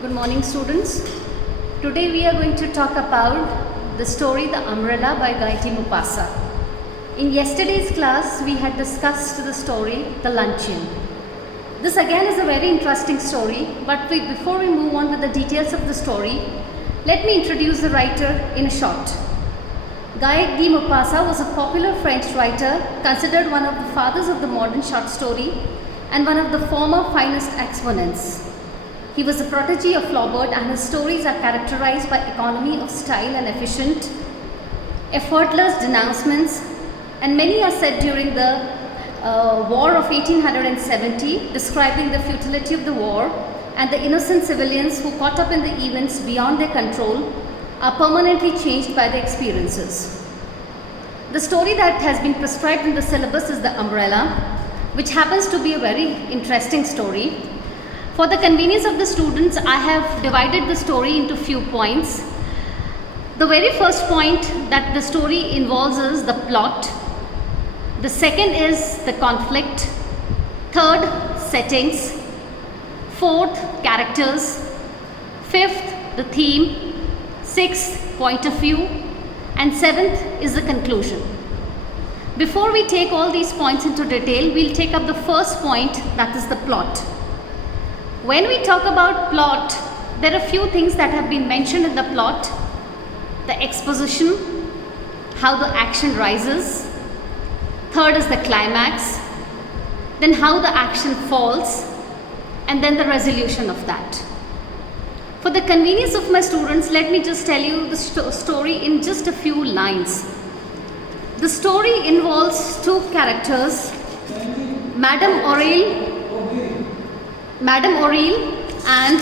Good morning, students. Today we are going to talk about the story The Umbrella by Gayatri Mupasa. In yesterday's class, we had discussed the story The Luncheon. This again is a very interesting story, but before we move on with the details of the story, let me introduce the writer in short. Gayatri Mupasa was a popular French writer, considered one of the fathers of the modern short story and one of the former finest exponents. He was a protege of Flaubert, and his stories are characterized by economy of style and effortless denouncements, and many are said during the War of 1870, describing the futility of the war and the innocent civilians who, caught up in the events beyond their control, are permanently changed by their experiences. The story that has been prescribed in the syllabus is The Umbrella, which happens to be a very interesting story. For the convenience of the students, I have divided the story into few points. The very first point that the story involves is the plot. The second is the conflict. Third, settings. Fourth, characters. Fifth, the theme. Sixth, point of view. And seventh is the conclusion. Before we take all these points into detail, we'll take up the first point, that is the plot. When we talk about plot, there are few things that have been mentioned in the plot. The exposition, how the action rises. Third is the climax. Then how the action falls. And then the resolution of that. For the convenience of my students, let me just tell you the story in just a few lines. The story involves two characters, Madame Aurèle and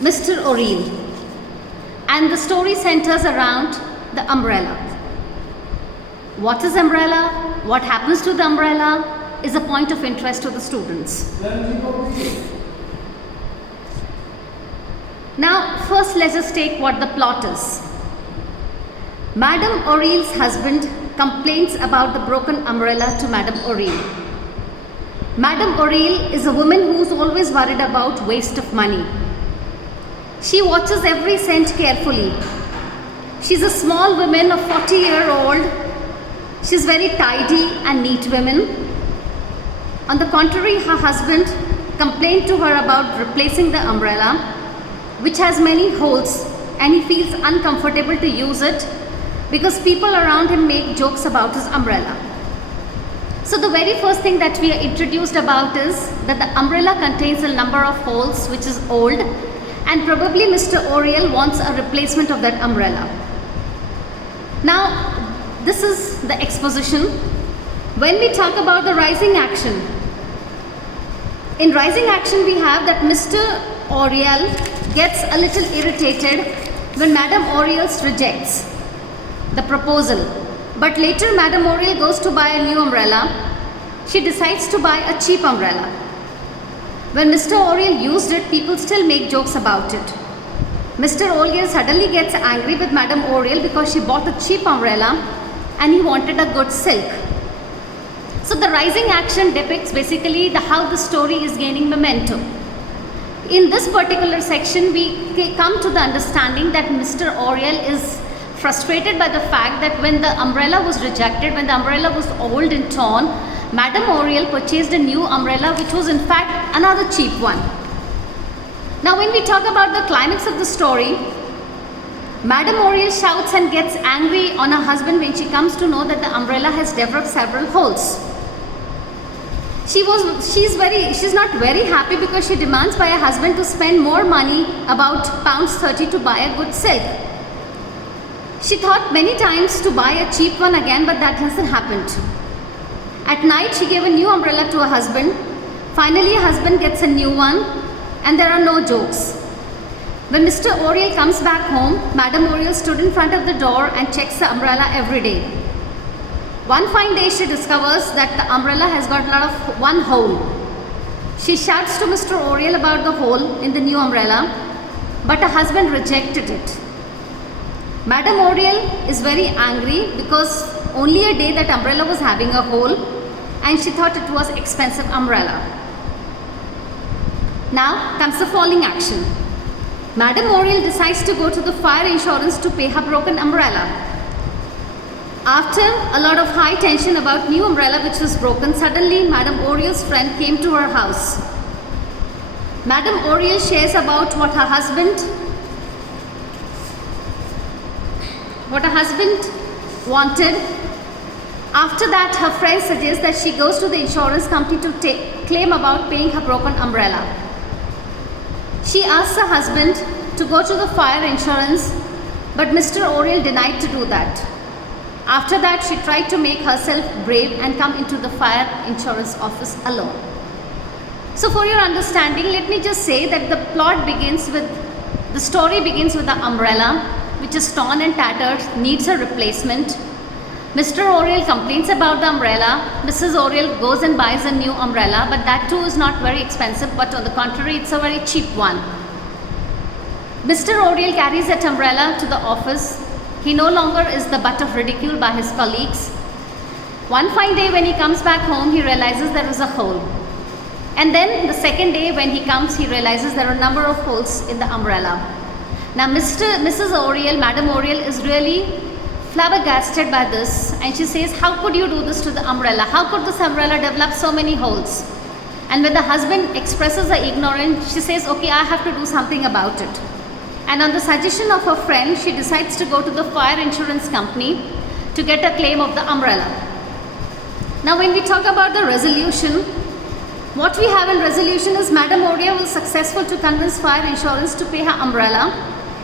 Mr. Aurèle, and the story centers around the umbrella. What is umbrella? What happens to the umbrella is a point of interest to the students. Now, first let us take what the plot is. Madame Aurèle's husband complains about the broken umbrella to Madame Aurèle. Madame Aurèle is a woman who's always worried about waste of money. She watches every cent carefully. She's a small woman of 40-year-old. She's very tidy and neat woman. On the contrary, her husband complained to her about replacing the umbrella, which has many holes, and he feels uncomfortable to use it because people around him make jokes about his umbrella. So the very first thing that we are introduced about is that the umbrella contains a number of holes which is old, and probably Mr. Aurèle wants a replacement of that umbrella. Now this is the exposition. When we talk about the rising action, in rising action we have that Mr. Aurèle gets a little irritated when Madame Aurèle rejects the proposal. But later Madame Aurèle goes to buy a new umbrella. She decides to buy a cheap umbrella. When Mr. Aurèle used it, people still make jokes about it. Mr. Aurèle suddenly gets angry with Madame Aurèle because she bought a cheap umbrella and he wanted a good silk. So the rising action depicts basically how the story is gaining momentum. In this particular section, we come to the understanding that Mr. Aurèle is frustrated by the fact that when the umbrella was rejected, when the umbrella was old and torn, Madame Aurèle purchased a new umbrella which was in fact another cheap one. Now when we talk about the climax of the story, Madame Aurèle shouts and gets angry on her husband when she comes to know that the umbrella has developed several holes. She's not very happy because she demands by her husband to spend more money, about £30 to buy a good silk. She thought many times to buy a cheap one again, but that hasn't happened. At night, she gave a new umbrella to her husband. Finally, her husband gets a new one, and there are no jokes. When Mr. Aurèle comes back home, Madame Aurèle stood in front of the door and checks the umbrella every day. One fine day, she discovers that the umbrella has got one hole. She shouts to Mr. Aurèle about the hole in the new umbrella, but her husband rejected it. Madame Aurèle is very angry because only a day that umbrella was having a hole, and she thought it was expensive umbrella. Now comes the falling action. Madam Oriel decides to go to the fire insurance to pay her broken umbrella. After a lot of high tension about new umbrella which was broken, suddenly Madam Oriel's friend came to her house. Madam Oriel shares about what her husband wanted. After that, her friend suggests that she goes to the insurance company to claim about paying her broken umbrella. She asks her husband to go to the fire insurance, but Mr. Oriel denied to do that. After that, she tried to make herself brave and come into the fire insurance office alone. So for your understanding, let me just say that the story begins with the umbrella, which is torn and tattered, needs a replacement. Mr. Oriel complains about the umbrella. Mrs. Oriel goes and buys a new umbrella, but that too is not very expensive, but on the contrary, it's a very cheap one. Mr. Oriel carries that umbrella to the office. He no longer is the butt of ridicule by his colleagues. One fine day when he comes back home, he realizes there is a hole. And then the second day when he comes, he realizes there are a number of holes in the umbrella. Now Mrs. Oriel, Madam Oriel is really flabbergasted by this, and she says, how could you do this to the umbrella? How could this umbrella develop so many holes? And when the husband expresses her ignorance, she says, okay, I have to do something about it. And on the suggestion of her friend, she decides to go to the fire insurance company to get a claim of the umbrella. Now when we talk about the resolution, what we have in resolution is Madam Oriel was successful to convince fire insurance to pay her umbrella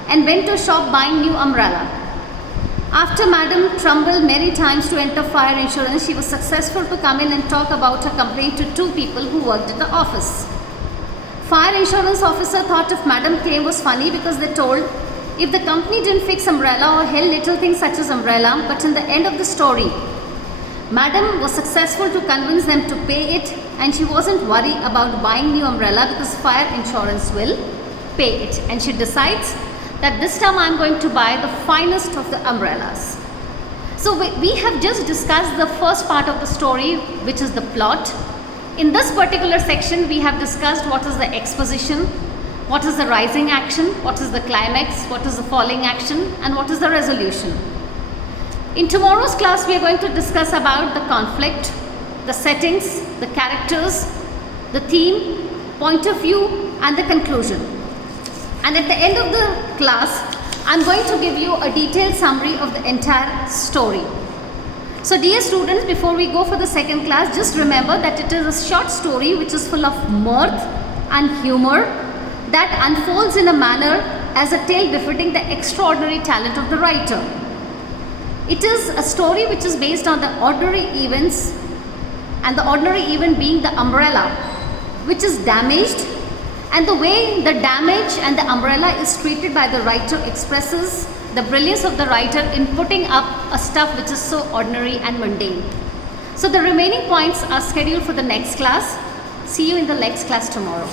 and went to a shop buying new umbrella. After Madam trembled many times to enter fire insurance, she was successful to come in and talk about her complaint to two people who worked at the office. Fire insurance officer thought if Madam claim was funny because they told if the company didn't fix umbrella or held little things such as umbrella, but in the end of the story, Madam was successful to convince them to pay it, and she wasn't worried about buying new umbrella because fire insurance will pay it. And she decides that this time I'm going to buy the finest of the umbrellas. So we have just discussed the first part of the story, which is the plot. In this particular section, we have discussed what is the exposition, what is the rising action, what is the climax, what is the falling action, and what is the resolution. In tomorrow's class, we are going to discuss about the conflict, the settings, the characters, the theme, point of view, and the conclusion. And at the end of the class, I'm going to give you a detailed summary of the entire story. So dear students, before we go for the second class, just remember that it is a short story which is full of mirth and humor that unfolds in a manner as a tale befitting the extraordinary talent of the writer. It is a story which is based on the ordinary events, and the ordinary event being the umbrella, which is damaged, and the way the damage and the umbrella is treated by the writer expresses the brilliance of the writer in putting up a stuff which is so ordinary and mundane. So the remaining points are scheduled for the next class. See you in the next class tomorrow.